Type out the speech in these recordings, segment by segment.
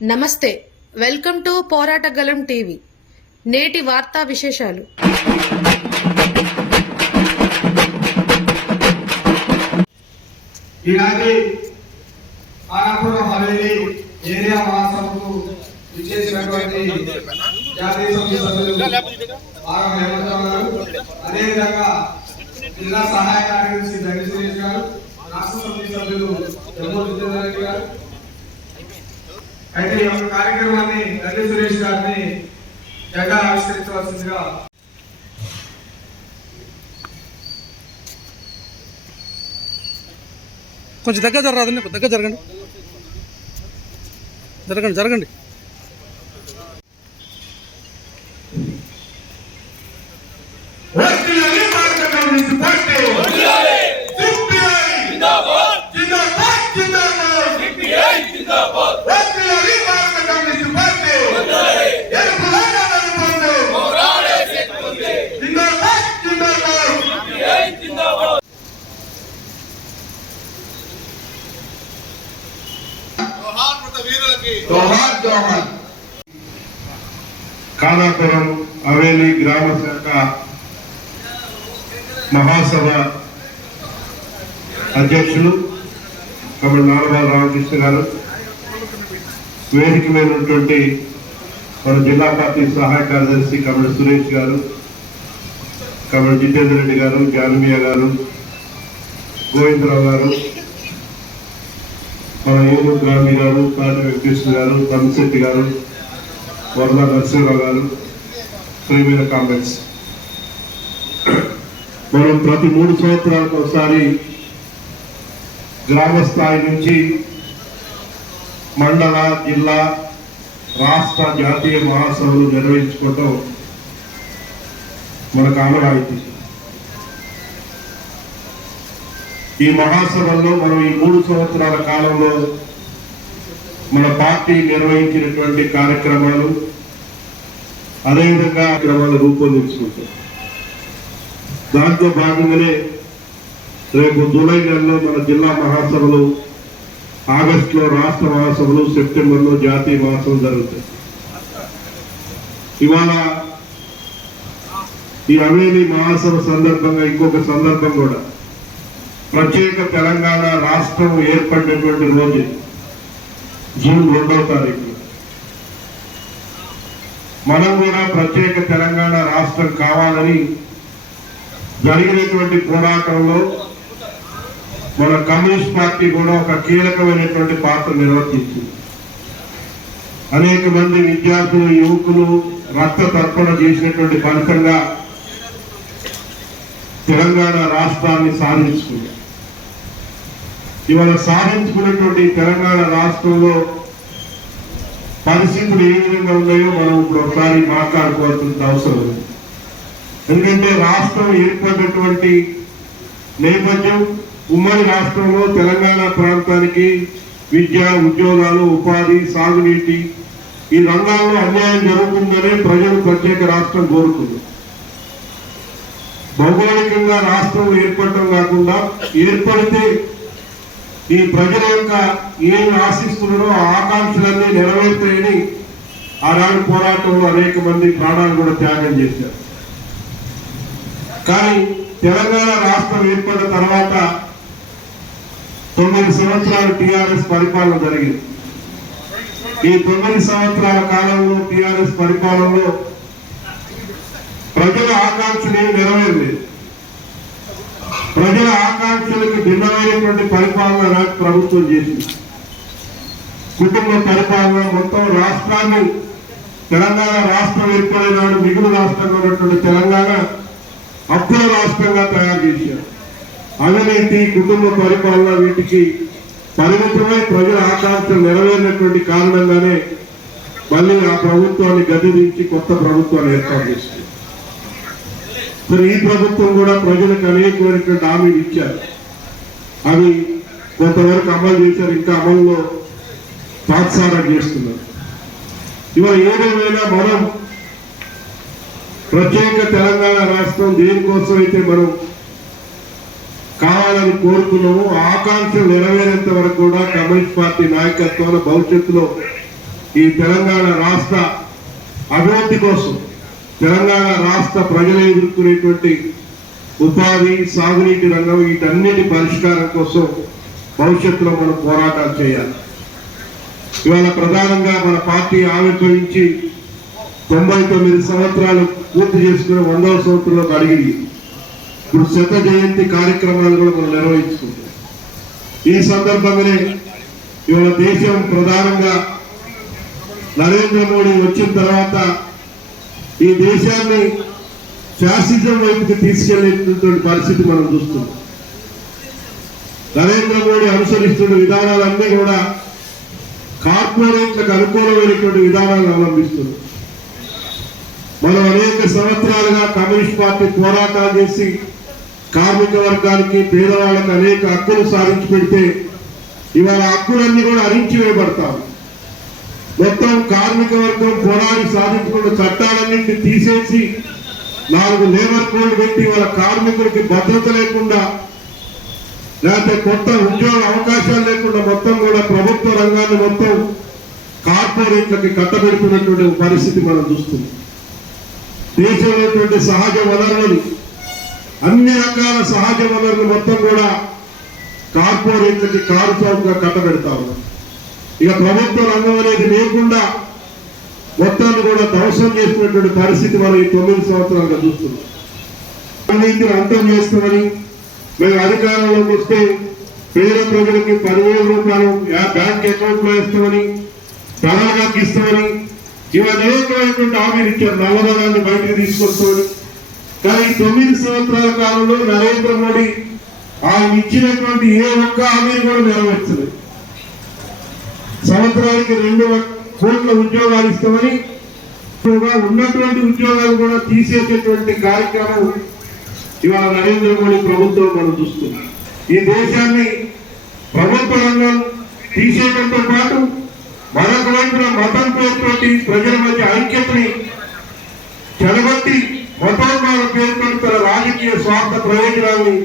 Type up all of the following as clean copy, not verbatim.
నమస్తే, welcome to పోరాటగలం TV. నేటి వార్తా విశేషాలు. ఈనాటి ఆనాపురం హవేలీ ఏరియా మహాసభకు విచ్చేసినటువంటి జాతీయ సమితి సభ్యులు ఆరం హేమంతరావు గారు, అదేవిధంగా జిల్లా సహాయ కార్యదర్శి దండి సురేష్ గారు, రాష్ట్ర సమితి సభ్యులు జమ్మూ జితేందర్ గారు. అయితే ఈ యొక్క కార్యక్రమాన్ని దండి సురేష్ గారిని జెండా ఆవిష్కరించవలసిందిగా కొంచెం దగ్గర జరగదండి, దగ్గర జరగండి జరగండి జరగండి కానాపురం హవేలీ గ్రామ శాఖ మహాసభ అధ్యక్షులు కమల్ నారబాల రామకృష్ణ గారు, వేదిక మీద ఉన్నటువంటి మన జిల్లా పార్టీ సహాయ కార్యదర్శి కమల్ సురేష్ గారు, కమల్ జితేందర్ రెడ్డి గారు, జానమియా గారు, గోవిందరావు గారు, మన ఏలూరు గాంధీ గారు, కాటి వెంకటేశ్వర గారు, తమ్మిశెట్టి గారు, వరద నరసింహరావు గారు, ప్రియమైన కామెంట్స్. మనం ప్రతి 3 సంవత్సరాలకు ఒకసారి గ్రామ స్థాయి నుంచి మండల, జిల్లా, రాష్ట్ర, జాతీయ మహాసభలు నిర్వహించుకోవటం మనకు ఆనవాయితీ. ఈ మహాసభల్లో మనం ఈ 3 సంవత్సరాల కాలంలో మన పార్టీ నిర్వహించినటువంటి కార్యక్రమాలు, అదేవిధంగా కార్యక్రమాలు రూపొందించుకుంటాం. దాంట్లో భాగంగానే రేపు జూలై నెలలో మన జిల్లా మహాసభలు, ఆగస్టులో రాష్ట్ర మహాసభలు, సెప్టెంబర్లో జాతీయ మహాసభలు జరుగుతాయి. ఇవాళ ఈ హవేలీ మహాసభ సందర్భంగా ఇంకొక సందర్భం కూడా, ప్రత్యేక తెలంగాణ రాష్ట్రం ఏర్పడినటువంటి రోజు జూన్ 2వ తారీఖు. మనం కూడా ప్రత్యేక తెలంగాణ రాష్ట్రం కావాలని జరిగినటువంటి పోరాటంలో మన కమ్యూనిస్ట్ పార్టీ కూడా ఒక కీలకమైనటువంటి పాత్ర నిర్వర్తించింది. అనేక మంది విద్యార్థులు, యువకులు రక్త తర్పణ చేసినటువంటి ఫలితంగా తెలంగాణ రాష్ట్రాన్ని సాధించుకుంది. ఇవాళ సాధించుకున్నటువంటి తెలంగాణ రాష్ట్రంలో పరిస్థితులు ఏ విధంగా ఉన్నాయో మనం ఇప్పుడు ఒకసారి మాట్లాడుకోవాల్సిన అవసరం ఉంది. ఎందుకంటే రాష్ట్రం ఏర్పడినటువంటి నేపథ్యం, ఉమ్మడి రాష్ట్రంలో తెలంగాణ ప్రాంతానికి విద్య, ఉద్యోగాలు, ఉపాధి, సాగునీటి ఈ రంగాల్లో అన్యాయం జరుగుతుందనే ప్రజలు ప్రత్యేక రాష్ట్రం కోరుకుంది. భౌగోళికంగా రాష్ట్రం ఏర్పడటం కాకుండా, ఏర్పడితే ఈ ప్రజల యొక్క ఏమి ఆశిస్తున్నారో ఆ ఆకాంక్షలన్నీ నెరవేరుతాయని ఆనాడు పోరాటంలో అనేక మంది ప్రాణాలు కూడా త్యాగం చేశారు. కానీ తెలంగాణ రాష్ట్రం ఏర్పడిన తర్వాత 9 సంవత్సరాలు టీఆర్ఎస్ పరిపాలన జరిగింది. ఈ 9 సంవత్సరాల కాలంలో టీఆర్ఎస్ పరిపాలనలో ప్రజల ఆకాంక్షలు ఏమి నెరవేరలేదు. ప్రజల ఆకాంక్షలకు భిన్నమైనటువంటి పరిపాలన ప్రభుత్వం చేసింది. కుటుంబ పరిపాలన, మొత్తం రాష్ట్రాన్ని, తెలంగాణ రాష్ట్రం ఏర్పడినాడు మిగులు రాష్ట్రంగా ఉన్నటువంటి తెలంగాణ అప్పుల రాష్ట్రంగా తయారు చేశారు. అవినీతి, కుటుంబ పరిపాలన వీటికి పరిమితమై ప్రజల ఆకాంక్షలు నెరవేరినటువంటి కారణంగానే మళ్ళీ ఆ ప్రభుత్వాన్ని గద్దెదించి కొత్త ప్రభుత్వాన్ని ఏర్పాటు చేసింది. మరి ఈ ప్రభుత్వం కూడా ప్రజలకు అనేకమైనటువంటి హామీలు ఇచ్చారు. అవి కొంతవరకు అమలు చేశారు, ఇంకా అమలులో తాత్సారం చేస్తున్నారు. ఇవాళ ఏదేమైనా మనం ప్రత్యేక తెలంగాణ రాష్ట్రం దేనికోసం అయితే మనం కావాలని కోరుకున్నాము, ఆకాంక్షలు నెరవేరేంత వరకు కూడా కమ్యూనిస్ట్ పార్టీ నాయకత్వంలో భవిష్యత్తులో ఈ తెలంగాణ రాష్ట్ర అభివృద్ధి కోసం, తెలంగాణ రాష్ట్ర ప్రజలు ఎదుర్కొనేటువంటి ఉపాధి, సాగునీటి రంగం, వీటన్నిటి పరిష్కారం కోసం భవిష్యత్తులో మనం పోరాటాలు చేయాలి. ఇవాళ ప్రధానంగా మన పార్టీ ఆవిర్భవించి 99 సంవత్సరాలు పూర్తి చేసుకుని 100వ సంవత్సరంలోకి అడిగింది. ఇప్పుడు 100 జయంతి కార్యక్రమాలు కూడా మనం నిర్వహించుకుంటాం. ఈ సందర్భంగానే ఇవాళ దేశం ప్రధానంగా నరేంద్ర మోడీ వచ్చిన తర్వాత ఈ దేశాన్ని ఫ్యాసిజం వైపుకి తీసుకెళ్లేటువంటి పరిస్థితి మనం చూస్తున్నాం. నరేంద్ర మోడీ అనుసరిస్తున్న విధానాలన్నీ కూడా కార్పొరేట్లకు అనుకూలమైనటువంటి విధానాలను అవలంబిస్తున్నారు. మనం అనేక సంవత్సరాలుగా కమ్యూనిస్ట్ పార్టీ పోరాటాలు చేసి కార్మిక వర్గానికి, పేదవాళ్ళకి అనేక హక్కులు సాధించి పెడితే ఇవాళ హక్కులన్నీ కూడా హరించివేయబడతారు. మొత్తం కార్మిక వర్గం పోరాడి సాధించుకున్న చట్టాలన్నింటినీ తీసేసి 4 లేబర్ కోడ్ పెట్టి వాళ్ళ కార్మికులకి భద్రత లేకుండా, లేకపోతే కొత్త ఉద్యోగ అవకాశాలు లేకుండా మొత్తం కూడా ప్రభుత్వ రంగాన్ని మొత్తం కార్పొరేట్లకి కట్టబెడుతున్నటువంటి పరిస్థితి మనం చూస్తున్నాం. దేశంలో సహజ వనరులు, అన్ని రకాల సహజ వనరులు మొత్తం కూడా కార్పొరేట్లకి కారు చౌకగా కట్టబెడతారు. ఇక ప్రభుత్వ రంగం అనేది లేకుండా మొత్తాన్ని కూడా ధ్వంసం చేసినటువంటి పరిస్థితి మనం ఈ 9 సంవత్సరాలుగా చూస్తున్నాం. అవినీతిని అంతం చేస్తామని మేము అధికారంలోకి వస్తే పేద ప్రజలకి 10,000 రూపాయలు బ్యాంక్ అకౌంట్ లో ఇస్తామని, తలాలకు ఇస్తామని ఇవాళ అనేకమైనటువంటి హామీలు ఇచ్చారు. నల్లధనాన్ని బయటకు తీసుకొస్తామని. కానీ ఈ 9 సంవత్సరాల కాలంలో నరేంద్ర మోడీ ఆయన ఇచ్చినటువంటి ఏ ఒక్క హామీని కూడా నెరవేర్చలేదు. సంవత్సరానికి 2 కోట్ల ఉద్యోగాలు ఇస్తామని ఉన్నటువంటి ఉద్యోగాలు కూడా తీసేసేటువంటి కార్యక్రమం ఇవాళ నరేంద్ర మోడీ ప్రభుత్వం మనం చూస్తున్నాం. ఈ దేశాన్ని ప్రభుత్వ రంగం తీసేయడంతో పాటు మరొక వైపున మతం పేరుతోటి ప్రజల మధ్య ఐక్యతని చెడగొట్టి మతోన్మాద పేరుతో తన రాజకీయ స్వార్థ ప్రయోజనాన్ని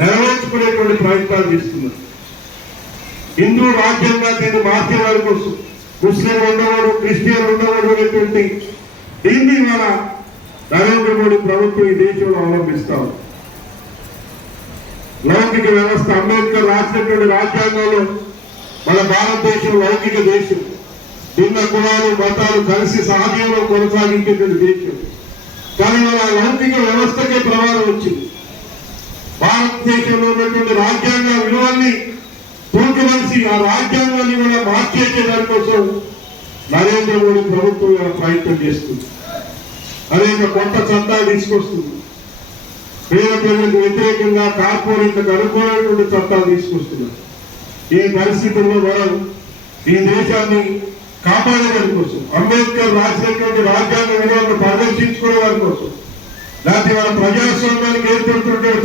నెరవేర్చుకునేటువంటి ప్రయత్నాలు చేస్తున్నారు. హిందూ రాజ్యాంగాన్ని మార్చేవారి కోసం ముస్లిం ఉండవాడు, క్రిస్టియన్ ఉండవాడు అనేటువంటి దీన్ని మన నరేంద్ర మోడీ ప్రభుత్వం ఈ దేశంలో అవలంబిస్తాం. లౌకిక వ్యవస్థ, అంబేద్కర్ రాసినటువంటి రాజ్యాంగంలో మన భారతదేశం లౌకిక దేశం, భిన్న కులాలు మతాలు కలిసి సహజీవనం కొనసాగించేటువంటి దేశం. కానీ మన లౌకిక వ్యవస్థకే ప్రమాదం వచ్చింది. భారతదేశంలో ఉన్నటువంటి రాజ్యాంగ విలువల్ని తూకమనిసి ఆ రాజ్యాంగాన్ని కూడా మార్చేసే దానికోసం నరేంద్ర మోడీ ప్రభుత్వం ప్రయత్నం చేస్తుంది. అనేక కొత్త చట్టాలు తీసుకొస్తుంది. పేద ప్రజలకు వ్యతిరేకంగా కార్పొరేట్లకు అనుకూలమైనటువంటి చట్టాలు తీసుకొస్తున్నారు. ఈ పరిస్థితుల్లో మనం ఈ దేశాన్ని కాపాడేదాని కోసం, అంబేద్కర్ రాసినటువంటి రాజ్యాంగ విలువలను పరిరక్షించుకునే దాని కోసం, లేకపోతే వాళ్ళ ప్రజాస్వామ్యానికి ఏర్పడుతున్నటువంటి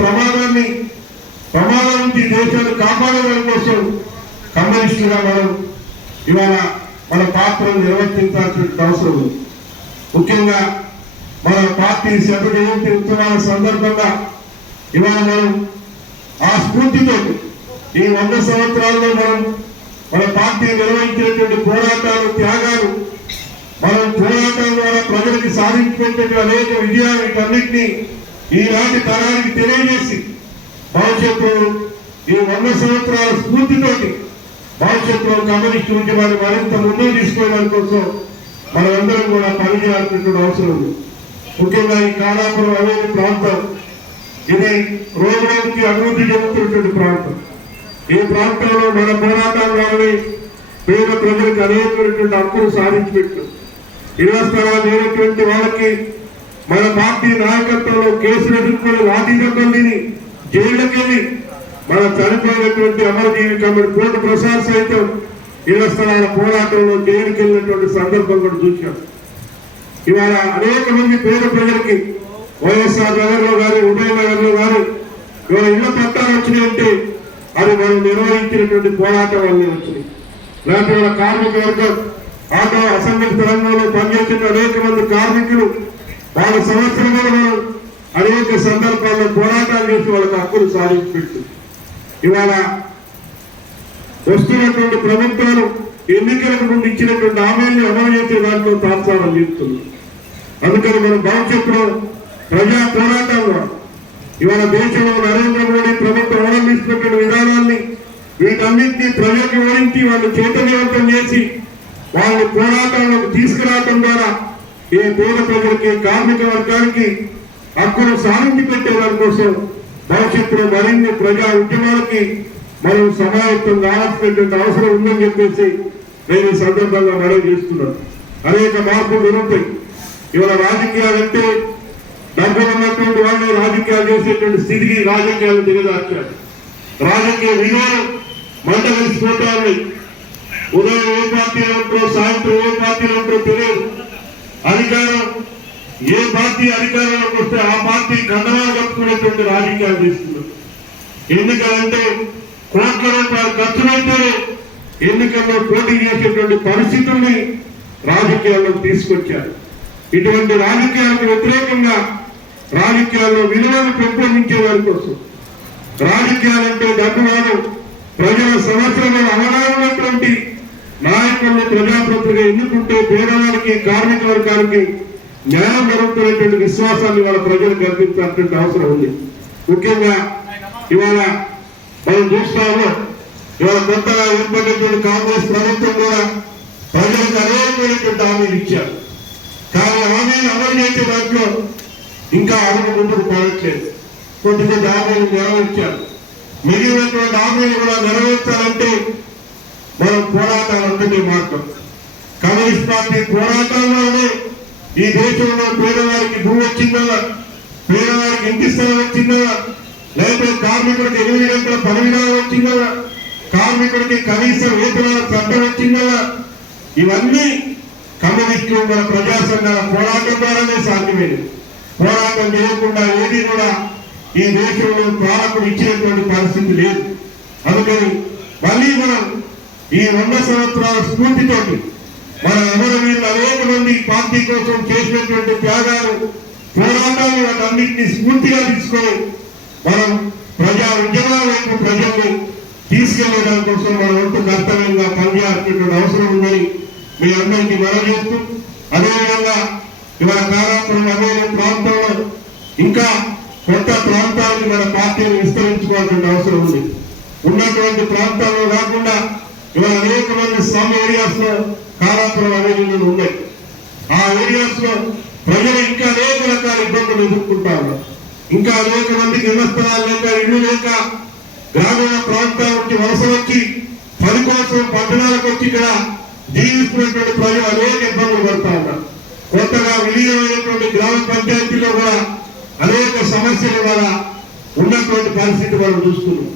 ప్రమాదం నుంచి దేశాన్ని కాపాడేదాని కోసం కమ్యూనిస్టులుగా మనం ఇవాళ మన పాత్రను నిర్వర్తించాల్సిన అవసరం ఉంది. ముఖ్యంగా మన పార్టీ 100 జయంతి ఉత్సవాల సందర్భంగా ఇవాళ మనం ఆ స్ఫూర్తితో ఈ 100 సంవత్సరాల్లో మనం మన పార్టీ నిర్వహించినటువంటి పోరాటాలు, త్యాగాలు, మనం పోరాటం ద్వారా ప్రజలకి సాధించినటువంటి అనేక విజయాలు, వీటన్నిటినీ ఈనాటి తరానికి తెలియజేసి భవిష్యత్తులో ఈ 100 సంవత్సరాల స్ఫూర్తితోటి భవిష్యత్తులో కమ్యూనిస్టు ఉద్యమాన్ని మరింత ముందుకు తీసుకోవడం కోసం మనమందరం కూడా పనిచేయాల్సినటువంటి అవసరం ఉంది. ముఖ్యంగా ఈ కాళాపురం అనేది ప్రాంతం, ఇది రోజు రోజుకి అభివృద్ధి చెందుతున్నటువంటి ప్రాంతం. ఈ ప్రాంతంలో మన పోరాటాల వల్లనే పేద ప్రజలకు అనేకమైనటువంటి హక్కులు సాధించిపెట్టు, ఇళ్ల స్థలాలు లేనటువంటి వాళ్ళకి మన పార్టీ నాయకత్వంలో కేసులు ఎదుర్కొని వాటి దెబ్బల్ని జైళ్ళకెళ్ళి మన చనిపోయినటువంటి అమరజీవి కమిటీ కోటి ప్రసాద్ సైతం ఇళ్ల స్థలాల పోరాటంలో జైలుకి వెళ్ళినటువంటి సందర్భం కూడా చూశాం. ఇవాళ అనేక మంది పేద ప్రజలకి వైఎస్ఆర్ నగర్ లో కానీ, ఉదయ నగర్ లో కానీ ఇవాళ ఇళ్ల పట్టాలు వచ్చినాయంటే అది మనం నిర్వహించినటువంటి పోరాటం వల్లే వచ్చినాయి. లేకపోతే వాళ్ళ కార్మిక వర్గం, ఆటో అసంఘటిత రంగంలో పనిచేసిన అనేక మంది కార్మికులు వాళ్ళ సంవత్సరంలో మనం అనేక సందర్భాల్లో పోరాటాలు చేసి వాళ్ళకి హక్కులు సాధించి పెట్టు. ఇవాళ వస్తున్నటువంటి ప్రభుత్వాలు ఎన్నికలకు ముందు ఇచ్చినటువంటి హామీలను అమలు చేసే దాంట్లో తాత్సారం చేస్తున్నారు. అందుకని మనం భవిష్యత్తులో ప్రజా పోరాటంలో ఇవాళ దేశంలో నరేంద్ర మోడీ ప్రభుత్వం అవలంబిస్తున్నటువంటి విధానాన్ని వీటన్నింటినీ ప్రజలకు వివరించి వాళ్ళు చైతన్యవంతం చేసి వాళ్ళని పోరాటాలకు తీసుకురావడం ద్వారా ఈ పేద ప్రజలకి కార్మిక వర్గానికి హక్కును సాధించి పెట్టే దాని కోసం భవిష్యత్తులో మరిన్ని ప్రజా ఉద్యమాలకి మనం సమాయత్తం కావాల్సినటువంటి అవసరం ఉందని చెప్పేసి నేను ఈ సందర్భంగా మనవి చేస్తున్నాను. అనేక మార్పులు జరుగుతాయి. ఇవాళ రాజకీయాలంటే డబ్బులు ఉన్నటువంటి వాళ్ళు రాజకీయాలు చేసేటువంటి స్థితికి రాజకీయాలు దిగజార్చారు. రాజకీయ విలువలు మంట కలిసిపోతాయి. ఉదయం ఏ పార్టీలో ఉంటారో సాయంత్రం ఏ పార్టీలో ఉంటారో తెలియదు. అధికారం ఏ పార్టీ అధికారంలోకి వస్తే ఆ పార్టీ కండవాలు కప్పుకునేటువంటి రాజకీయాలు చేస్తున్నారు. ఎన్నికలంటే కోట్ల రూపాయలు ఖర్చులైతే ఎన్నికల్లో పోటీ చేసేటువంటి పరిస్థితుల్ని రాజకీయాల్లోకి తీసుకొచ్చారు. ఇటువంటి రాజకీయాలకు వ్యతిరేకంగా రాజకీయాల్లో విలువను పెంపొందించే వారి కోసం రాజకీయాలంటే డబ్బు వారు ప్రజల సమస్యలను అవగాహనటువంటి నాయకులను ప్రజాప్రతినిధిగా ఎన్నుకుంటే పేదవారికి కార్మిక వర్గానికి న్యాయం జరుగుతున్నటువంటి విశ్వాసాన్ని వాళ్ళ ప్రజలకు కల్పించాల్సిన అవసరం ఉంది. ముఖ్యంగా ఇవాళ మనం చూస్తాము, ఇవాళ కొత్తగా ఏర్పడినటువంటి కాంగ్రెస్ ప్రభుత్వం కూడా ప్రజలకు అనేకమైనటువంటి హామీలు ఇచ్చారు. కానీ హామీలు అమలు చేసే దాంట్లో ఇంకా అడుగు ముందుకు పోవట్లేదు. కొద్దిగా హామీలు నెరవేర్చారు. మిగిలినటువంటి హామీలు కూడా నెరవేర్చాలంటే మనం పోరాటాలు ఒకటే మార్గం. కమ్యూనిస్ట్ పార్టీ పోరాటాల్లోనే ఈ దేశంలో పేదవారికి భూమి వచ్చిందా, పేదవారికి ఇంటి స్థలం వచ్చిందా, లేకపోతే కార్మికుడికి 8 గంటల పని విధానం వచ్చిందా, కార్మికుడికి కనీస వేతనాల చట్టం వచ్చిందా, ఇవన్నీ కమ్యూనిస్టులు మన ప్రజా సంఘాల పోరాటం ద్వారానే సాధ్యమైంది. పోరాటం చేయకుండా ఏది కూడా ఈ దేశంలో పాలకులు ఇచ్చినటువంటి పరిస్థితి లేదు. అందుకని మళ్ళీ మనం ఈ 100 సంవత్సరాల స్ఫూర్తితోటి మన అమరవీరులు అనేక మంది పార్టీ కోసం చేసినటువంటి త్యాగాలు పోరాటాలు వాటన్నింటినీ స్ఫూర్తిగా తీసుకొని మనం ప్రజా ఉద్యమాల వైపు ప్రజల్ని తీసుకెళ్లడం కోసం మన వంతు కర్తవ్యంగా పనిచేయాల్సినటువంటి అవసరం ఉందని మీ అందరికీ మనవి చేస్తూ, అదేవిధంగా ఇవాళ కారాపురం అదే ప్రాంతంలో ఇంకా కొత్త ప్రాంతానికి మన పార్టీని విస్తరించుకోవాల్సిన అవసరం ఉంది. ఉన్నటువంటి ప్రాంతాల్లో కాకుండా ఇవాళ అనేక మంది సమ్ ఏరియాస్ లో కారాపురం అవేరీలు ఉన్నాయి. ఆ ఏరియాస్ లో ప్రజలు ఇంకా అనేక రకాల ఇబ్బందులు ఎదుర్కొంటా ఉన్నారు. ఇంకా అనేక మందికి ఇళ్ల స్థలాలు లేక, ఇల్లు లేక, గ్రామీణ ప్రాంతాల నుంచి వలస వచ్చి పని కోసం పట్టణాలకు వచ్చి ఇక్కడ జీవిస్తున్నటువంటి ప్రజలు అనేక ఇబ్బందులు పడతా ఉన్నారు. కొత్తగా విలీనమైనటువంటి గ్రామ పంచాయతీలో కూడా అనేక సమస్యల వల్ల ఉన్నటువంటి పరిస్థితి మనం చూస్తున్నాం.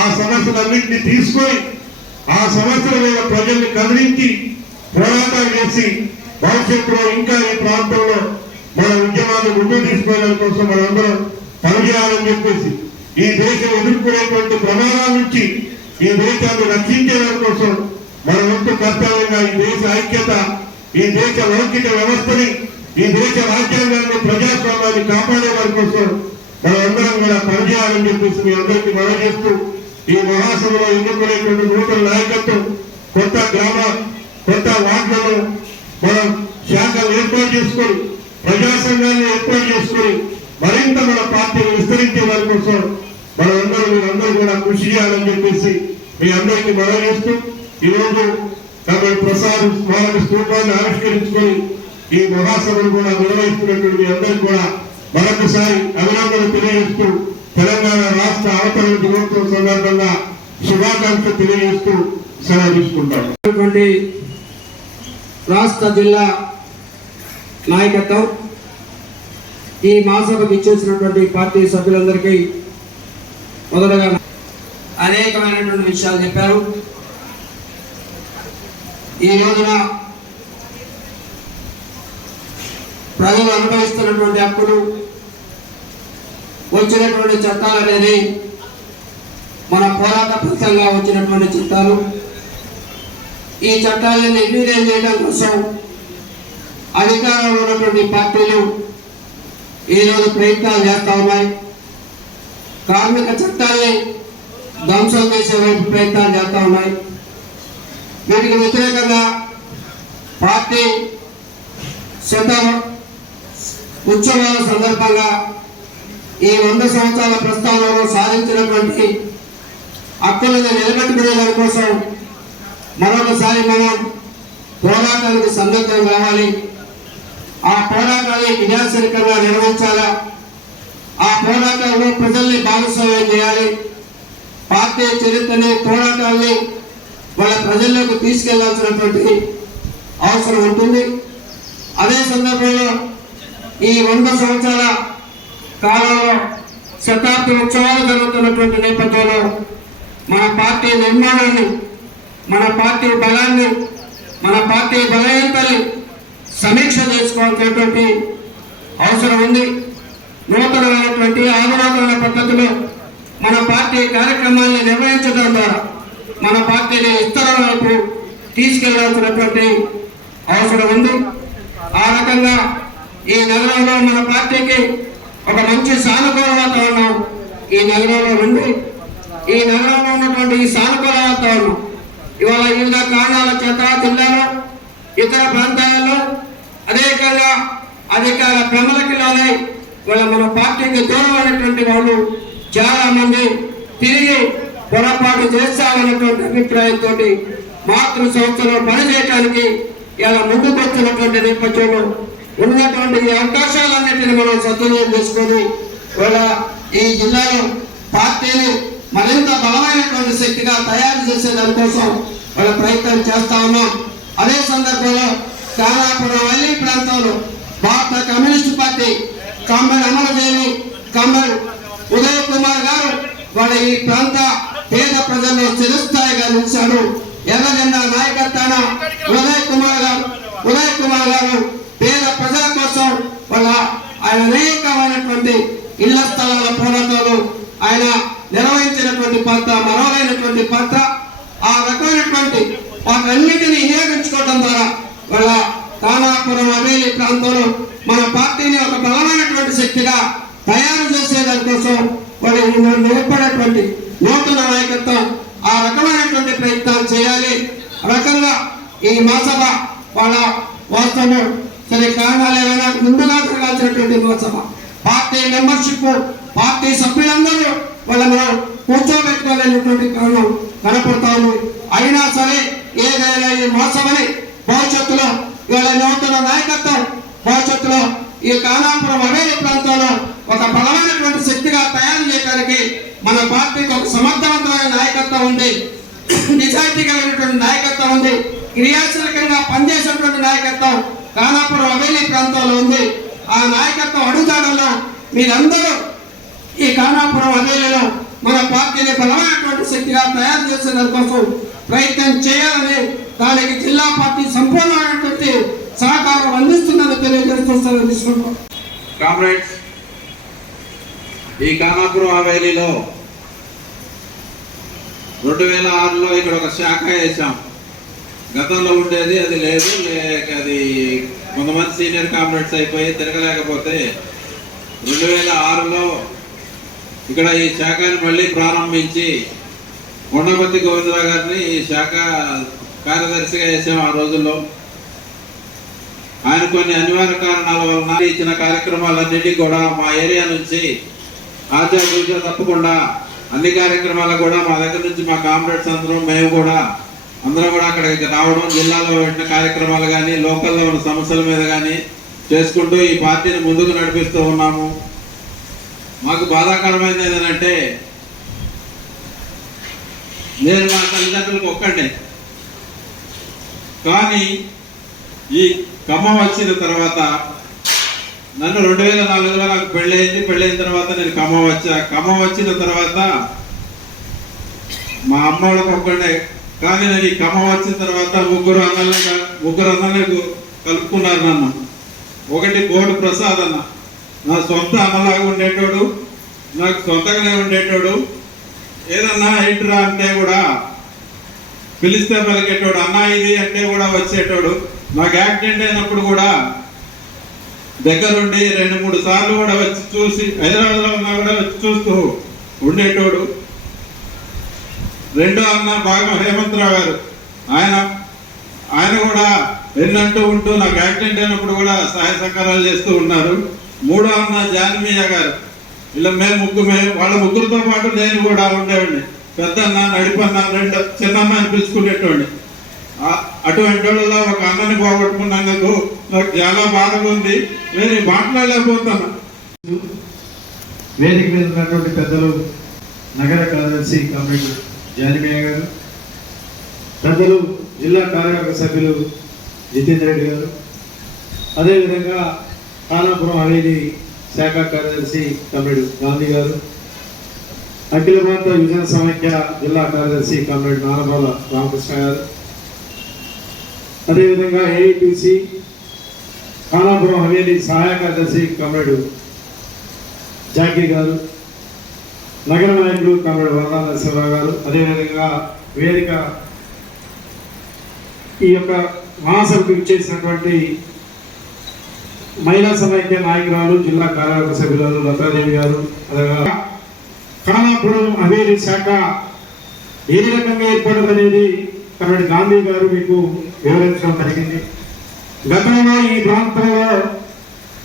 ఆ సమస్యలన్నింటినీ తీసుకొని ఆ సమస్యల మీద ప్రజల్ని కదిలించి పోరాటాలు చేసి భవిష్యత్తులో ఇంకా ఈ ప్రాంతంలో మన ఉద్యమాన్ని ముందుకు తీసుకునే కోసం మనందరం పనిచేయాలని చెప్పేసి ఈ దేశం ఎదుర్కొనేటువంటి ప్రమాదాల నుంచి ఈ దేశాన్ని రక్షించడం కోసం మన వంతు కర్తవ్యంగా ఈ దేశ ఐక్యత, ఈ దేశ లౌకిక వ్యవస్థని, ఈ దేశ రాజ్యాంగాన్ని, ప్రజాస్వామ్యాన్ని కాపాడే వారి కోసం మనందరం కూడా పనిచేయాలని చెప్పేసి మీ అందరికీ మనవి చేస్తూ, ఈ మహాసభలో ఎన్నుకునేటువంటి నూతన నాయకత్వం కొత్త గ్రామ కొత్త వార్డులలో మనం శాఖలు ఏర్పాటు చేసుకొని ప్రజా సంఘాన్ని ఏర్పాటు చేసుకొని మరింత మన పార్టీని విస్తరించే వారి కోసం మీరందరూ కూడా కృషి చేయాలని చెప్పేసి మీ అందరికీ మనవి చేస్తూ, ఈరోజు డాక్టర్ ప్రసాద్ స్మారక స్తూపాన్ని ఆవిష్కరించుకొని ఈ మహాసభను కూడా నిర్వహిస్తున్నటువంటి మీ అందరికీ కూడా మరొకసారి అభినందనలు తెలియజేస్తూ తెలంగాణ రాష్ట్ర అవతరణ దినోత్సవం సందర్భంగా శుభాకాంక్షలు తెలియజేస్తూ సెలవు తీసుకుంటాం. రాష్ట్ర జిల్లా నాయకత్వం, ఈ మహాసభకు ఇచ్చేసినటువంటి పార్టీ సభ్యులందరికీ మొదటగా అనేకమైనటువంటి విషయాలు చెప్పారు. ఈ రోజున ప్రజలు అనుభవిస్తున్నటువంటి హక్కులు, వచ్చినటువంటి చట్టాలు అనేది మన పోరాట ఫలితంగా వచ్చినటువంటి చట్టాలు. ఈ చట్టాలను నిర్వీర్యం చేయడం కోసం అధికారంలో ఉన్నటువంటి పార్టీలు ఈరోజు ప్రయత్నాలు చేస్తా ఉన్నాయి. కార్మిక చట్టాన్ని ధ్వంసం చేసే వైపు ప్రయత్నాలు చేస్తా ఉన్నాయి. వీటికి వ్యతిరేకంగా పార్టీ శత ఉత్సవాల సందర్భంగా ఈ 100 సంవత్సరాల ప్రస్థానంలో సాధించినటువంటి హక్కులను నిలబెట్టుకునే దాని కోసం మరొకసారి మనం పోరాటానికి సన్నద్ధం కావాలి. ఆ పోరాటాన్ని విజయశీలంగా నిర్వహించాలా. ఆ పోరాటంలో ప్రజల్ని భాగస్వామ్యం చేయాలి. పార్టీ చరిత్రని పోరాటాన్ని వాళ్ళ ప్రజల్లోకి తీసుకెళ్లాల్సినటువంటి అవసరం ఉంటుంది. అదే సందర్భంలో ఈ 100 సంవత్సరాల కాలంలో శతాబ్ది ఉత్సవాలు జరుగుతున్నటువంటి నేపథ్యంలో మన పార్టీ నిర్మాణాన్ని, మన పార్టీ బలాన్ని, మన పార్టీ బలహీనతల్ని సమీక్ష చేసుకోవాల్సినటువంటి అవసరం ఉంది. నూతనమైనటువంటి ఆధునికమైన పద్ధతిలో మన పార్టీ కార్యక్రమాన్ని నిర్వహించడం ద్వారా మన పార్టీని విస్తరణ వైపు తీసుకెళ్లాల్సినటువంటి అవసరం ఉంది. ఆ రకంగా ఈ నగరంలో మన పార్టీకి ఒక మంచి సానుకూల వాతావరణం ఈ నగరంలో ఉంది. ఈ నగరంలో ఉన్నటువంటి ఈ సానుకూల వాతావరణం ఇవాళ వివిధ కారణాల చేత జిల్లాలో ఇతర ప్రాంతాలలో అనేకంగా అధికార భ్రమలకి లోనై వాళ్ళ మన పార్టీకి దూరమైనటువంటి వాళ్ళు చాలా మంది తిరిగి పొరపాటు చేస్తామన్నటువంటి అభిప్రాయంతో మాతృ సంస్థలో పనిచేయడానికి ఇలా ముందుకు వచ్చినటువంటి నేపథ్యంలో ఉన్నటువంటి ఈ అవకాశాలన్నింటినీ మనం సద్వినియోగం చేసుకొని వాళ్ళ ఈ జిల్లాలో పార్టీని మరింత బలమైనటువంటి శక్తిగా తయారు చేసే దానికోసం వాళ్ళ ప్రయత్నం చేస్తా ఉన్నాం. అదే సందర్భంలో కానాపురం వల్లి ప్రాంతంలో భారత కమ్యూనిస్టు పార్టీ కమ్మరి అమరదేవి, కమ్మరి ఉదయ్ కుమార్ గారు వాళ్ళ ఈ ప్రాంత పేద ప్రజల్లో చిరస్థాయిగా నిలిచాడు. ఎర్రజెండా నాయకత్వాన ఉదయ్ కుమార్ గారు పేద ప్రజల కోసం వాళ్ళ ఆయన అనేకమైనటువంటి ఇళ్ల స్థలాల పోరాటాలు ఆయన నిర్వహించినటువంటి పాత్ర మరోలైనటువంటి పాత్ర. ఆ రకమైనటువంటి వాటన్నిటిని వినియోగించుకోవడం ద్వారా వాళ్ళ కానాపురం అవేలి ప్రాంతంలో మన పార్టీని ఒక బలమైనటువంటి శక్తిగా తయారు చేసే దానికోసం వాళ్ళు నిలబడేటువంటి నూతన నాయకత్వం ఆ రకమైనటువంటి ప్రయత్నాలు చేయాలి. రకంగా ఈ మహాసభ వాళ్ళ వాస్తవం సరే కారణాలు ఏమైనా ముందుగా జరగాల్సినటువంటి మహాసభ పార్టీ మెంబర్షిప్ పార్టీ సభ్యులందరూ వాళ్ళను కూర్చోబెట్టుకోలేనటువంటి కారణం కనపడతాము. అయినా సరే ఏదైనా ఈ మహాసభని భవిష్యత్తులో ఇవాళ నూతన నాయకత్వం భవిష్యత్తులో ఈ కానాపురం అవేలి ప్రాంతంలో ఒక బలమైనటువంటి శక్తిగా తయారు చేయడానికి మన పార్టీకి ఒక సమర్థవంతమైన నాయకత్వం ఉంది, నిజాయితీ కలిగినటువంటి నాయకత్వం ఉంది, క్రియాశీలకంగా పనిచేసినటువంటి నాయకత్వం కానాపురం అవేలి ప్రాంతంలో ఉంది. ఆ నాయకత్వం అడుగుతాడలో మీరందరూ ఈ కానాపురం అవేలిలో మన పార్టీని బలమైనటువంటి శక్తిగా తయారు చేసే దానికోసం ప్రయత్నం చేయాలని దానికి జిల్లా పార్టీ సంపూర్ణమైనటువంటి సహకారం అందిస్తుందని తెలియజేస్తున్నాను. తీసుకుంటాం కామ్రేడ్స్, ఈ కానాపురం హవేలీలో 2006లో ఇక్కడ ఒక శాఖ వేసాం. గతంలో ఉండేది అది లేదు, అది కొంతమంది సీనియర్ కామ్రేడ్స్ అయిపోయి తిరగలేకపోతే 2006లో ఇక్కడ ఈ శాఖని మళ్ళీ ప్రారంభించి కొండపతి గోవిందరావు గారిని ఈ శాఖ కార్యదర్శిగా వేసాం. ఆ రోజుల్లో ఆయన కొన్ని అనివార్య కారణాల వలన ఇచ్చిన కార్యక్రమాలన్నింటినీ కూడా మా ఏరియా నుంచి ఆచార్య తప్పకుండా అన్ని కార్యక్రమాలు కూడా మా దగ్గర నుంచి మా కామ్రేడ్స్ అందరం మేము కూడా అందరం కూడా అక్కడికి రావడం, జిల్లాలో పెట్టిన కార్యక్రమాలు కానీ లోకల్లో ఉన్న సమస్యల మీద కానీ చేసుకుంటూ ఈ పార్టీని ముందుకు నడిపిస్తూ ఉన్నాము. మాకు బాధాకరమైనది ఏంటంటే నేను మా తల్లిదండ్రులకు ఒక్కడే, కానీ ఈ ఖమ్మం వచ్చిన తర్వాత నన్ను 2004లో నాకు పెళ్ళయింది. పెళ్ళైన తర్వాత నేను ఖమ్మం వచ్చిన తర్వాత మా అమ్మ వాళ్ళకి ఒక్కడే, కానీ నేను ఈ ఖమ్మం వచ్చిన తర్వాత ముగ్గురు అన్నలకు కలుపుకున్నారు నన్ను. ఒకటి కోటి ప్రసాద్ అన్న, నా సొంత అన్నలాగా ఉండేటోడు, నాకు సొంతగానే ఉండేటోడు. ఏదన్నా ఏంటిరా అంటే కూడా పిలిస్తే పలికేటోడు, అన్న ఇది అంటే కూడా వచ్చేటోడు. నాకు యాక్సిడెంట్ అయినప్పుడు కూడా దగ్గరుండి 2-3 సార్లు కూడా వచ్చి చూసి, హైదరాబాద్లో ఉన్నా కూడా వచ్చి చూస్తూ ఉండేటోడు. రెండో అన్న భాగం హేమంతరావు గారు, ఆయన కూడా ఎన్నంటూ ఉంటూ నాకు యాక్సిడెంట్ అయినప్పుడు కూడా సహాయ సహకారాలు చేస్తూ ఉన్నారు. మూడో అన్న జాన్మీయ గారు, ఇలా వాళ్ళ ముగ్గురితో పాటు నేను కూడా ఉండేవాడిని. పెద్దన్న, నడిపన్న, చిన్నన్న అని పిలుచుకునేటోడిని. అటువంటి వాళ్ళలో ఒక అన్నని పోగొట్టుకున్నందుకు నాకు చాలా బాధగా ఉంది. నేను మాట్లాడలేకపోతాను. వేదిక మీద ఉన్నటువంటి పెద్దలు, నగర కార్యదర్శి కమిటీ జానిమయ్య గారు, పెద్దలు జిల్లా కార్యవర్గ సభ్యులు జితేందర్ రెడ్డి గారు, అదేవిధంగా ఖానాపురం హవేలీ శాఖ కార్యదర్శి కమిటీ గాంధీ గారు, అఖిల భారత యువజన సమైక్య జిల్లా కార్యదర్శి కమిటీ నారబాల రామకృష్ణ గారు, అదేవిధంగా ఏఐటీసీ ఖానాపురం హవేలీ సహాయ కార్యదర్శి కమిటీ జాకీ గారు, నగర నాయకులు కమిటీ వరదా నరసింహరావు గారు, అదేవిధంగా వేదిక ఈ యొక్క మహాసభకు ఇచ్చేసినటువంటి మహిళా సమైక్య నాయకురాలు, జిల్లా కార్యవర్గ సభ్యులు లతాదేవి గారు, అలాగా ఖానాపురం హవేలీ శాఖ ఏ రకంగా ఏర్పడదనేది కమిటీ గాంధీ గారు మీకు వివరించడం జరిగింది. గతంలో ఈ ప్రాంతంలో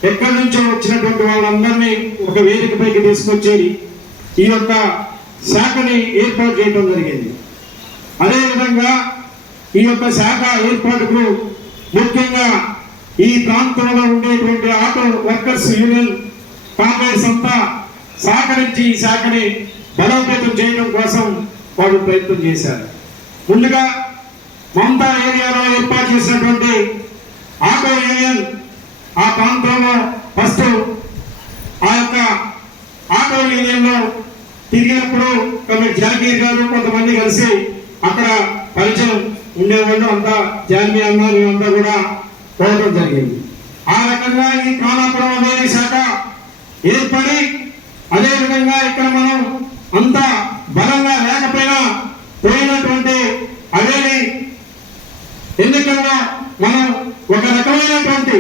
ఎక్కడి నుంచో వచ్చినటువంటి వాళ్ళందరినీ ఒక వేదికపైకి తీసుకొచ్చి ఈ యొక్క శాఖని ఏర్పాటు చేయడం జరిగింది. అదేవిధంగా ఈ యొక్క శాఖ ఏర్పాటుకు ముఖ్యంగా ఈ ప్రాంతంలో ఉండేటువంటి ఆటో వర్కర్స్ యూనియన్ కాంగ్రెస్ అంతా సహకరించి ఈ శాఖని బలోపేతం చేయడం కోసం వారు ప్రయత్నం చేశారు. ముందుగా మమతా ఏరియాలో ఏర్పాటు చేసినటువంటి ఆటో యూనియన్ ఆ ప్రాంతంలో ఫస్ట్ ఆ యొక్క ఆటో యూనియన్లో తిరిగినప్పుడు కమిటీ జాగీర్ గారు కొంతమంది కలిసి అక్కడ పరిచయం ఉండేవాళ్ళు, అంతా జాన్మీ అన్న మేమంతా కూడా పోవడం జరిగింది. ఆ రకంగా ఈ ఖానాపురం హవేలీ శాఖ ఏర్పడి, అదేవిధంగా ఇక్కడ మనం అంత బలంగా లేకపోయినా పోయినటువంటి హవేలీ ఎన్నికల్లో మనం ఒక రకమైనటువంటి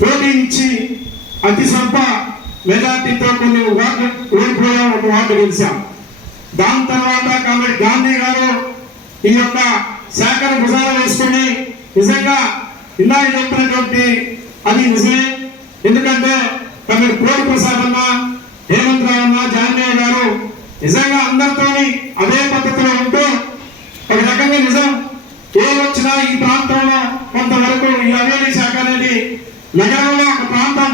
పోటీ ఇచ్చి అతి స్వల్ప మెజార్టీతో కొన్ని వార్డు ఓడిపోయాం, ఒక వార్డు గెలిచాం. దాని తర్వాత కమిటీ గాంధీ గారు ఈ యొక్క శాఖను భుజాన వేసుకుని నిజంగా ఇందాక చెప్పినటువంటి అది నిజమే. ఎందుకంటే కమిటీ కోడి ప్రసాద్ అన్న, హేమంత్ రావు అన్న, జాన్మయ్య గారు నిజంగా అందరితో అదే పద్ధతిలో ఉంటూ ఒక రకంగా నిజం ఏ వచ్చినా ఈ ప్రాంతంలో కొంతవరకు ఈ హవేలీ శాఖ అనేది నగరంలో ఒక ప్రాంతం,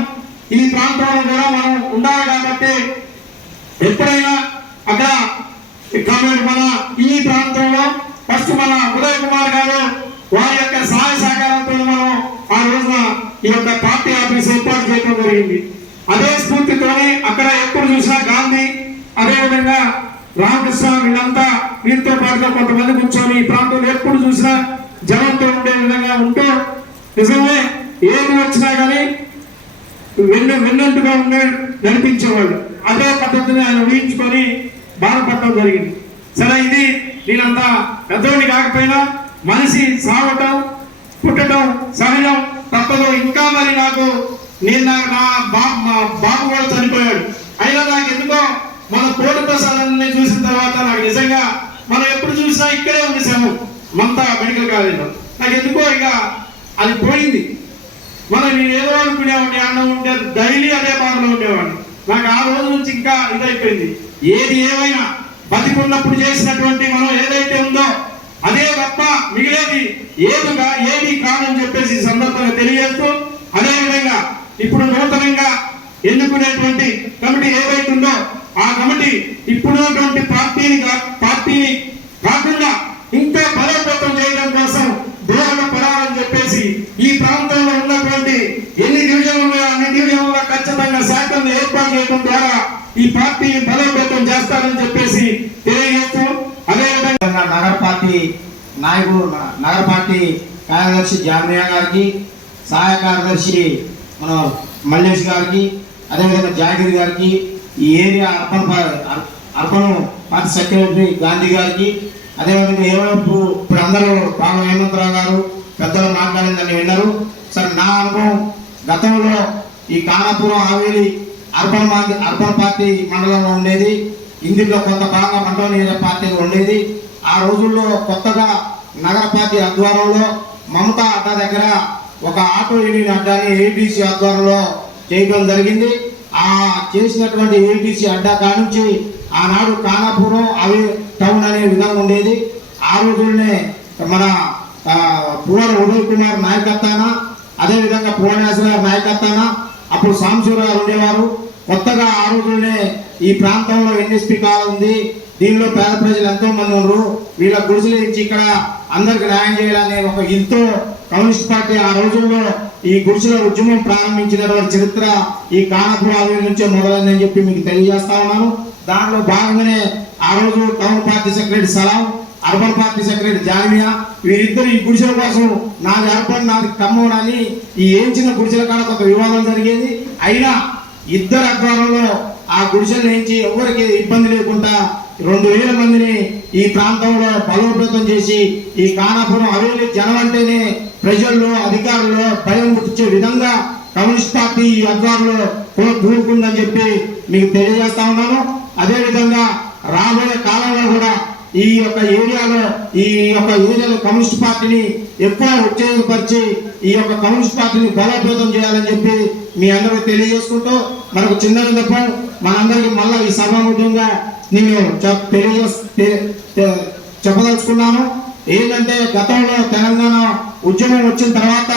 ఈ ప్రాంతంలో కూడా మనం ఉండాలి. కాబట్టి ఎప్పుడైనా అక్కడ మన ఈ ప్రాంతంలో ఫస్ట్ మన ఉదయ్ కుమార్ గారు వారి యొక్క సహాయ సహకారంతో మనం ఆ రోజున ఈ యొక్క పార్టీ ఆఫీస్ ఏర్పాటు చేయడం జరిగింది. అదే స్ఫూర్తితోనే అక్కడ ఎప్పుడు చూసినా గాంధీ, అదేవిధంగా రామకృష్ణ, వీళ్ళంతా వీరితో పాటుగా కొంతమంది కూర్చొని ఈ ప్రాంతంలో ఎప్పుడు చూసినా జనంతో ఉండే విధంగా ఉంటూ నిజమే ఏది వచ్చినా కానీ వెన్నంటుగా ఉండే నడిపించేవాళ్ళు. అదే పద్ధతిని ఆయన ఊహించుకొని బాధపడటం జరిగింది. సరే, ఇది నేనంతా పెద్దోడిని కాకపోయినా మనిషి సాగటం పుట్టడం సహజం, తప్పదు. ఇంకా మరి నాకు నా బాబు కూడా చనిపోయాడు, అయినా నాకు ఎందుకో మన కోటి ప్రసాదాన్ని చూసిన తర్వాత నాకు నిజంగా మనం ఎప్పుడు చూసినా ఇక్కడే ఉంది శవం మమతా మెడికల్ కాలేజ్లో. నాకు ఎందుకో ఇక అది పోయింది. నేను ఏదో అనుకునేవాడిని, అన్నం ఉంటే డైలీ అదే బాధలో ఉండేవాడిని. నాకు ఆ రోజు నుంచి ఇంకా ఇదైపోయింది. ఏది ఏమైనా బతికున్నప్పుడు చేసినటువంటి మనం ఏదైతే ఉందో అదే తప్ప మిగిలేది ఏది కాదని చెప్పేసి సందర్భంగా తెలియజేస్తూ, అదేవిధంగా ఇప్పుడు నూతనంగా ఎన్నుకునేటువంటి కమిటీ ఏదైతుందో ఆ కమిటీ ఇప్పుడున్నటువంటి పార్టీని కాకుండా ఇంకా బలోపేతం చేయడం కోసం దోహదపడాలని చెప్పేసి ఈ ప్రాంతంలో ఉన్నటువంటి ఎన్ని డివిజన్లు ఉన్నాయో అన్ని డివిజన్లలో ఖచ్చితంగా శాఖలను ఏర్పాటు చేయడం ద్వారా ఈ పార్టీని బలోపేతం చేస్తారని చెప్పేసి తెలియజేస్తూ, అదేవిధంగా నగర పార్టీ నాయకుడు, నగర పార్టీ కార్యదర్శి జాన్మయ్య గారికి, సహాయ కార్యదర్శి మన మల్లేష్ గారికి, అదేవిధంగా జాగీర్ గారికి, ఈ area urban party secretary Gandhi గారికి, అదేవిధంగా ఏమైపు ఇప్పుడు అందరూ బాగా హేమంతరావు గారు పెద్దలు మాట్లాడిందని విన్నారు. సరే, నా అనుభవం గతంలో ఈ ఖానాపురం హవేలీ అర్బన్ పార్టీ మండలంలో ఉండేది. ఇందులో కొంత భాగం మండల పార్టీలో ఉండేది. ఆ రోజుల్లో కొత్తగా నగర పార్టీ ఆధ్వర్యంలో మమతా అడ్డా దగ్గర ఒక ఆటో యూనియన్ అడ్డాని ఏటీసీ ఆధ్వర్యంలో చేయడం జరిగింది. ఆ చేసినటువంటి ఏటీసీ అడ్డా కానుంచి ఆనాడు ఖానాపురం అవి టౌన్ అనే విధంగా ఉండేది. ఆ రోజుల్నే మన పువర ఉదయ్ కుమార్ నాయకత్వాన, అదేవిధంగా పువనేశ్వర గారి నాయకత్వాన అప్పుడు సాంబశివరావు గారు ఉండేవారు. కొత్తగా ఆ రోజుల్నే ఈ ప్రాంతంలో ఎన్ఎస్పి కాలం ఉంది, దీనిలో పేద ప్రజలు ఎంతో మంది ఉన్నారు, వీళ్ళ గుడిసెల నుంచి ఇక్కడ అందరికి న్యాయం చేయాలనే ఒక ఎంతో కమ్యూనిస్ట్ పార్టీ ఆ రోజుల్లో ఈ గుడిసెల ఉద్యమం ప్రారంభించినటువంటి చరిత్ర ఈ ఖానాపురం అవి నుంచే మొదలైందని చెప్పి మీకు తెలియజేస్తా ఉన్నాను. దానిలో భాగంగానే ఆ రోజు టౌన్ పార్టీ సెక్రటరీ సలాం, అర్బన్ పార్టీ సెక్రటరీ జామియా వీరిద్దరు ఈ గుడిసెల కోసం నాది అర్బన్ నాది ఖమ్మం అని ఈ ఏంచిన గుడిసెల కాడ ఒక వివాదం జరిగేది. అయినా ఇద్దరు ఆధ్వర్యంలో ఆ గుడిసెల నుంచి ఎవరికి ఇబ్బంది లేకుండా 2000 మందిని ఈ ప్రాంతంలో బలోపేతం చేసి ఈ ఖానాపురం హవేలీ జనం అంటేనే ప్రజల్లో అధికారుల్లో భయం పుట్టించే విధంగా కమ్యూనిస్ట్ పార్టీ ఈ ఆధ్వర్యంలో కూరుకుందని చెప్పి మీకు తెలియజేస్తా ఉన్నాను. అదేవిధంగా రాబోయే కాలంలో కూడా ఈ యొక్క ఏరియాలో కమ్యూనిస్ట్ పార్టీని ఎక్కువ ఉత్తేజపరిచి ఈ యొక్క కమ్యూనిస్ట్ పార్టీని బలోపేతం చేయాలని చెప్పి మీ అందరూ తెలియజేసుకుంటూ మనకు చిన్న విన్నపం మనందరికీ మళ్ళా ఈ సభాముఖంగా నేను చెప్పదలుచుకున్నాను. ఏంటంటే గతంలో తెలంగాణ ఉద్యమం వచ్చిన తర్వాత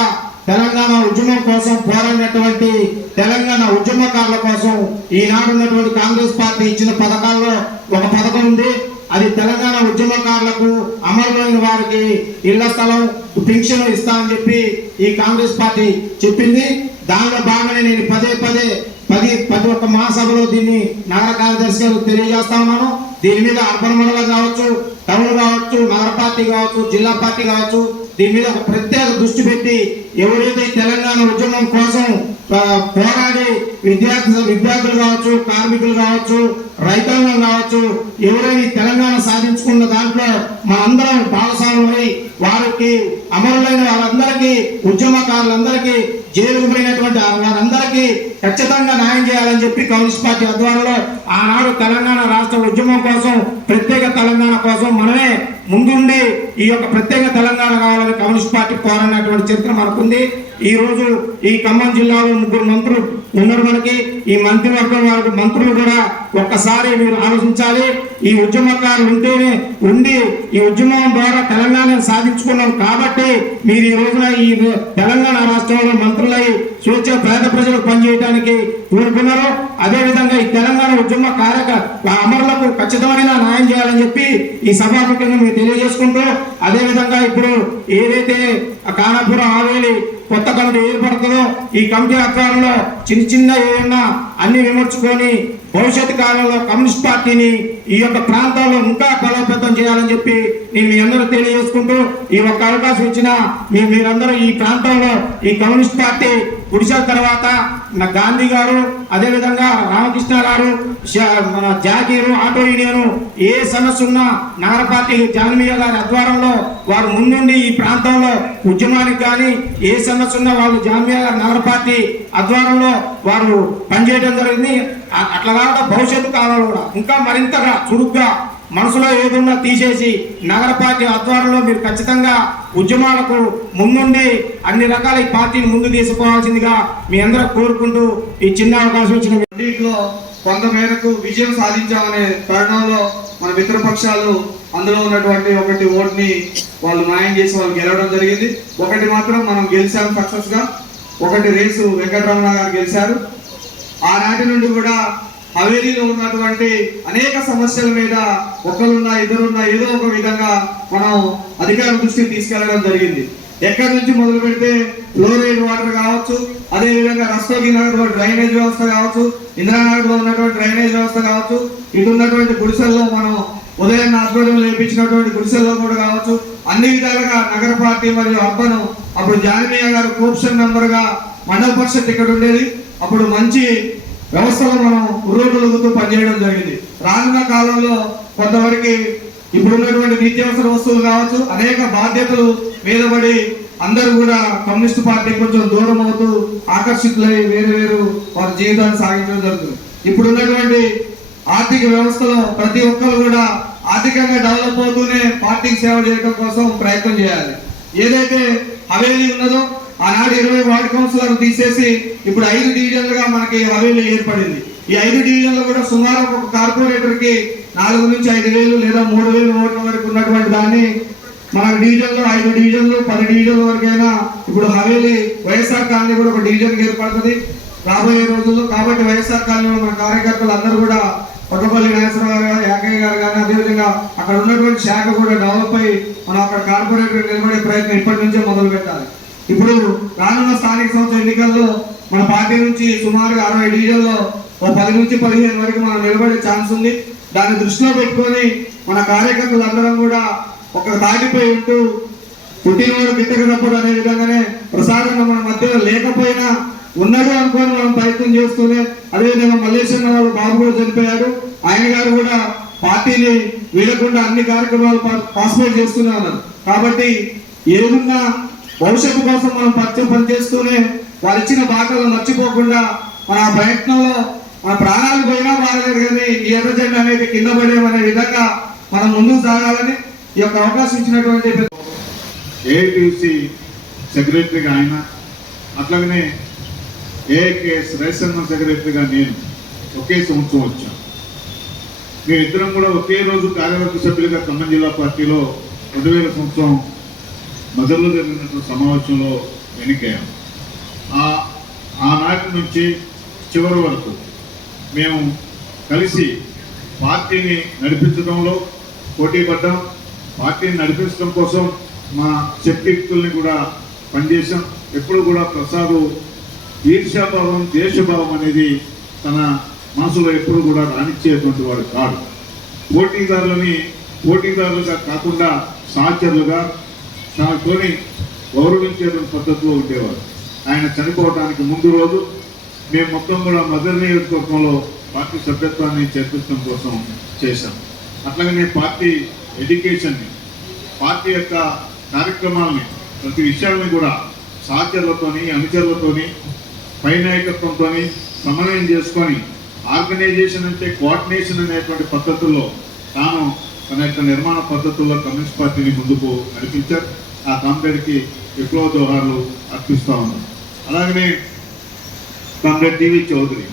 తెలంగాణ ఉద్యమం కోసం పోరాడినటువంటి తెలంగాణ ఉద్యమకారుల కోసం ఈనాడు ఉన్నటువంటి కాంగ్రెస్ పార్టీ ఇచ్చిన పథకాల్లో ఒక పథకం ఉంది. అది తెలంగాణ ఉద్యమకారులకు అమలులోని వారికి ఇళ్ల స్థలం పింఛను ఇస్తామని చెప్పి ఈ కాంగ్రెస్ పార్టీ చెప్పింది. దానిలో భాగంగానే నేను పది ఒక్క మహాసభలో దీన్ని నగర కార్యదర్శి గారు తెలియజేస్తా ఉన్నాను. దీని మీద అర్బన్ మండలం కావచ్చు, టౌన్ కావచ్చు, నగర పార్టీ కావచ్చు, జిల్లా పార్టీ కావచ్చు, దీని మీద ఒక ప్రత్యేక దృష్టి పెట్టి ఎవరైతే తెలంగాణ ఉద్యమం కోసం పోరాడి విద్యార్థులు కావచ్చు, కార్మికులు కావచ్చు, రైతాంగం కావచ్చు, ఎవరైనా తెలంగాణ సాధించుకున్న దాంట్లో మనందరం భాగస్వాములై వారికి అమరులైన వాళ్ళందరికీ ఉద్యమకారులందరికీ జైలుకు పోయినటువంటి వారందరికీ ఖచ్చితంగా న్యాయం చేయాలని చెప్పి కమ్యూనిస్ట్ పార్టీ ఆధ్వర్యంలో ఆనాడు తెలంగాణ రాష్ట్ర ఉద్యమం కోసం ప్రత్యేక తెలంగాణ కోసం మనమే ముందుండి ఈ యొక్క ప్రత్యేక తెలంగాణ కావాలని కమ్యూనిస్ట్ పార్టీ పోరాడినటువంటి చరిత్ర మనకుంది. ఈ రోజు ఈ ఖమ్మం జిల్లాలో 3 మంత్రులు ఉన్నారు మనకి. ఈ మంత్రివర్గం వారికి మంత్రులు కూడా ఒక్కసారి మీరు ఆలోచించాలి. ఈ ఉద్యమకారులు ఉండి ఈ ఉద్యమం ద్వారా తెలంగాణ సాధించుకున్నాం కాబట్టి మీరు ఈ రోజున ఈ తెలంగాణ రాష్ట్రంలో మంత్రులై స్వేచ్ఛ పేద ప్రజలకు పనిచేయడానికి కోరుకున్నారు. అదేవిధంగా ఈ తెలంగాణ ఉద్యమ అమరులకు ఖచ్చితమైన న్యాయం చేయాలని చెప్పి ఈ సభాముఖంగా మీరు తెలియజేసుకుంటూ, అదేవిధంగా ఇప్పుడు ఏదైతే ఖానాపురం హవేలీ కొత్త కమిటీ ఏర్పడుతుందో ఈ కమిటీ ఆధ్వర్యంలో చిన్న ఏమన్నా అన్ని విమర్శించుకొని భవిష్యత్తు కాలంలో కమ్యూనిస్ట్ పార్టీని ఈ యొక్క ప్రాంతాల్లో ఇంకా బలోపేతం చేయాలని చెప్పి నేను మీ అందరూ తెలియజేసుకుంటూ ఈ ఒక్క అవకాశం ఇచ్చిన మీరందరూ ఈ ప్రాంతంలో ఈ కమ్యూనిస్ట్ పార్టీ గుడిసెల తర్వాత గాంధీ గారు, అదేవిధంగా రామకృష్ణ గారు, మన జాగీరు ఆటో యూనియన్ ఏ సమస్య ఉన్నా నగర పార్టీ జానమయ్య గారి ఆధ్వర్యంలో వారు ముందుండి ఈ ప్రాంతంలో ఉద్యమానికి కానీ ఏ సమస్య ఉన్నా వాళ్ళు జానమయ్య గారి నగర పార్టీ ఆధ్వర్యంలో వారు పనిచేయడం జరిగింది. అట్లా కాకుండా భవిష్యత్తు కాలంలో కూడా ఇంకా మరింతగా చురుగ్గా మనసులో ఏదున్నా తీసేసి నగర పార్టీ ఆధ్వర్యంలో మీరు ఖచ్చితంగా ఉద్యమాలకు ముందుండి అన్ని రకాల ఈ పార్టీని ముందు తీసుకోవాల్సిందిగా మీ అందరూ కోరుకుంటూ ఈ చిన్న అవకాశం ఇచ్చిన రెండింటిలో కొంత మేరకు విజయం సాధించామనే తరుణంలో మన మిత్రపక్షాలు అందులో ఉన్నటువంటి ఒకటి ఓటుని వాళ్ళు న్యాయం చేసి వాళ్ళు గెలవడం జరిగింది. ఒకటి మాత్రం మనం గెలిచాం సక్సెస్ గా. ఒకటి రేసు వెంకటరమణ గారు గెలిచారు. ఆనాటి నుండి కూడా హవేలీలో ఉన్నటువంటి అనేక సమస్యల మీద ఒకరున్నా ఇద్దరున్నా ఏదో ఒక విధంగా మనం అధికారుల దృష్టికి తీసుకెళ్లడం జరిగింది. ఎక్కడి నుంచి మొదలు పెడితే ఫ్లోరైడ్ వాటర్ కావచ్చు, అదేవిధంగా రస్తోగి నగర్ లో డ్రైనేజ్ వ్యవస్థ కావచ్చు, ఇందిరానగర్ లో ఉన్నటువంటి డ్రైనేజ్ వ్యవస్థ కావచ్చు, ఇటు ఉన్నటువంటి గుడిసెల్లో మనం ఉదయం ఆధ్వర్యంలో లేపించినటువంటి గుడిసెల్లో కూడా కావచ్చు, అన్ని విధాలుగా నగర పార్టీ మరియు అర్బన్ అప్పుడు జానమయ్య గారు కోఆప్షన్ మెంబర్ గా మండల పరిషత్ ఇక్కడ ఉండేది. అప్పుడు మంచి వ్యవస్థలో మనం ఉర్రోగులుగుతూ పనిచేయడం జరిగింది. రానున్న కాలంలో కొంతవరకు ఇప్పుడున్నటువంటి నిత్యావసర వస్తువులు కావచ్చు, అనేక బాధ్యతలు మీద పడి అందరూ కూడా కమ్యూనిస్ట్ పార్టీ కొంచెం దూరం అవుతూ ఆకర్షితులై వేరు వారి జీవితాన్ని సాగించడం జరుగుతుంది. ఇప్పుడున్నటువంటి ఆర్థిక వ్యవస్థలో ప్రతి ఒక్కరు కూడా ఆర్థికంగా డెవలప్ అవుతూనే పార్టీకి సేవ చేయడం కోసం ప్రయత్నం చేయాలి. ఏదైతే హవేలీ ఉన్నదో ఆనాడు 20 వార్డు కౌన్సిలర్లు తీసేసి ఇప్పుడు 5 డివిజన్లుగా మనకి హవేలీ ఏర్పడింది. ఈ 5 డివిజన్లు కూడా సుమారు ఒక కార్పొరేటర్ కి 4 నుంచి 5,000 లేదా 3,000 ఓట్ల వరకు ఉన్నటువంటి దాన్ని మన డివిజన్లో 5 డివిజన్లు 10 డివిజన్ల వరకైనా ఇప్పుడు హవేలీ వైఎస్ఆర్ కాలనీ కూడా ఒక డివిజన్ ఏర్పడుతుంది రాబోయే రోజుల్లో. కాబట్టి వైఎస్ఆర్ కాలనీలో మన కార్యకర్తలు అందరూ కూడా కొట్టపల్లి నాగేశ్వరరావు గారు, యాకయ్య గారు కానీ అదేవిధంగా అక్కడ ఉన్నటువంటి శాఖ కూడా డెవలప్ అయ్యి మనం అక్కడ కార్పొరేటర్ నిలబడే ప్రయత్నం ఇప్పటి నుంచే మొదలు పెట్టాలి. ఇప్పుడు రానున్న స్థానిక సంస్థ ఎన్నికల్లో మన పార్టీ నుంచి సుమారుగా 60 డివిజన్లో ఓ 10 నుంచి 15 వరకు మనం నిలబడే ఛాన్స్ ఉంది. దాన్ని దృష్టిలో పెట్టుకొని మన కార్యకర్తలు అందరం కూడా ఒక తాగిపోయి ఉంటూ పుట్టినవాడు గిట్టకనప్పుడు అనే విధంగానే ప్రసాదంగా మన మధ్యలో లేకపోయినా ఉన్నాడు అనుకోని మనం ప్రయత్నం చేస్తూనే, అదేవిధంగా మల్లేశ్వర వాళ్ళు బాబు కూడా చనిపోయాడు, ఆయన గారు కూడా పార్టీని వీడకుండా అన్ని కార్యక్రమాలు పార్టిసిపేట్ చేస్తూనే ఉన్నారు. కాబట్టి ఏదున్నా భవిష్యత్తు కోసం మనం పనిచేస్తూనే వారు ఇచ్చిన బాటలు మర్చిపోకుండా మన ప్రయత్నంలో మన ప్రాణాలు పోయినా బాగలేదు కానీ ఈ ఎర్ర జెండా అనేది కింద పడేమనే విధంగా మనం ముందుకు సాగాలని ఈ యొక్క అవకాశం ఇచ్చినటువంటి ఏఐటీసీ సెక్రటరీగా ఆయన, అట్లాగనే ఏఐకేఎస్ రైసన్న సెక్రటరీగా నేను ఒకే సంవత్సరం వచ్చాను. మేమిద్దరం కూడా ఒకే రోజు కార్యవర్గ సభ్యులుగా ఖమ్మం జిల్లా పార్టీలో 2000 సంవత్సరం మొదల్లో జరిగినటువంటి సమావేశంలో ఎన్నికయ్యాం. ఆనాటి నుంచి చివరి వరకు మేము కలిసి పార్టీని నడిపించడంలో పోటీ పడ్డాం. పార్టీని నడిపించడం కోసం మా శక్తియుక్తుల్ని కూడా పనిచేసాం. ఎప్పుడు కూడా ప్రసాద్ ఈర్ష్యాభావం, ద్వేషభావం అనేది తన మనసులో ఎప్పుడు కూడా రానిచ్చేటువంటి వాడు కాదు. పోటీదారులుగా కాకుండా సహచరులుగా తనతోని గౌరవించేటువంటి పద్ధతిలో ఉండేవారు. ఆయన చనిపోవడానికి ముందు రోజు మేము మొత్తం కూడా మదర్ నియోజకవర్గంలో పార్టీ సభ్యత్వాన్ని చేర్పించడం కోసం చేశాం. అట్లాగనే పార్టీ ఎడ్యుకేషన్ని, పార్టీ యొక్క కార్యక్రమాలని, ప్రతి విషయాన్ని కూడా సహచరులతోని, అనుచరులతోని, పై నాయకత్వంతో సమన్వయం చేసుకొని ఆర్గనైజేషన్ అంటే కోఆర్డినేషన్ అనేటువంటి పద్ధతుల్లో తాను తన యొక్క నిర్మాణ పద్ధతుల్లో కమ్యూనిస్ట్ పార్టీని ముందుకు నడిపించారు. ఆ కామ్రేడ్కి విప్లవ జోహార్లు అర్పిస్తూ ఉన్నాం. అలాగనే కామ్రేడ్ టీవీ చౌదరి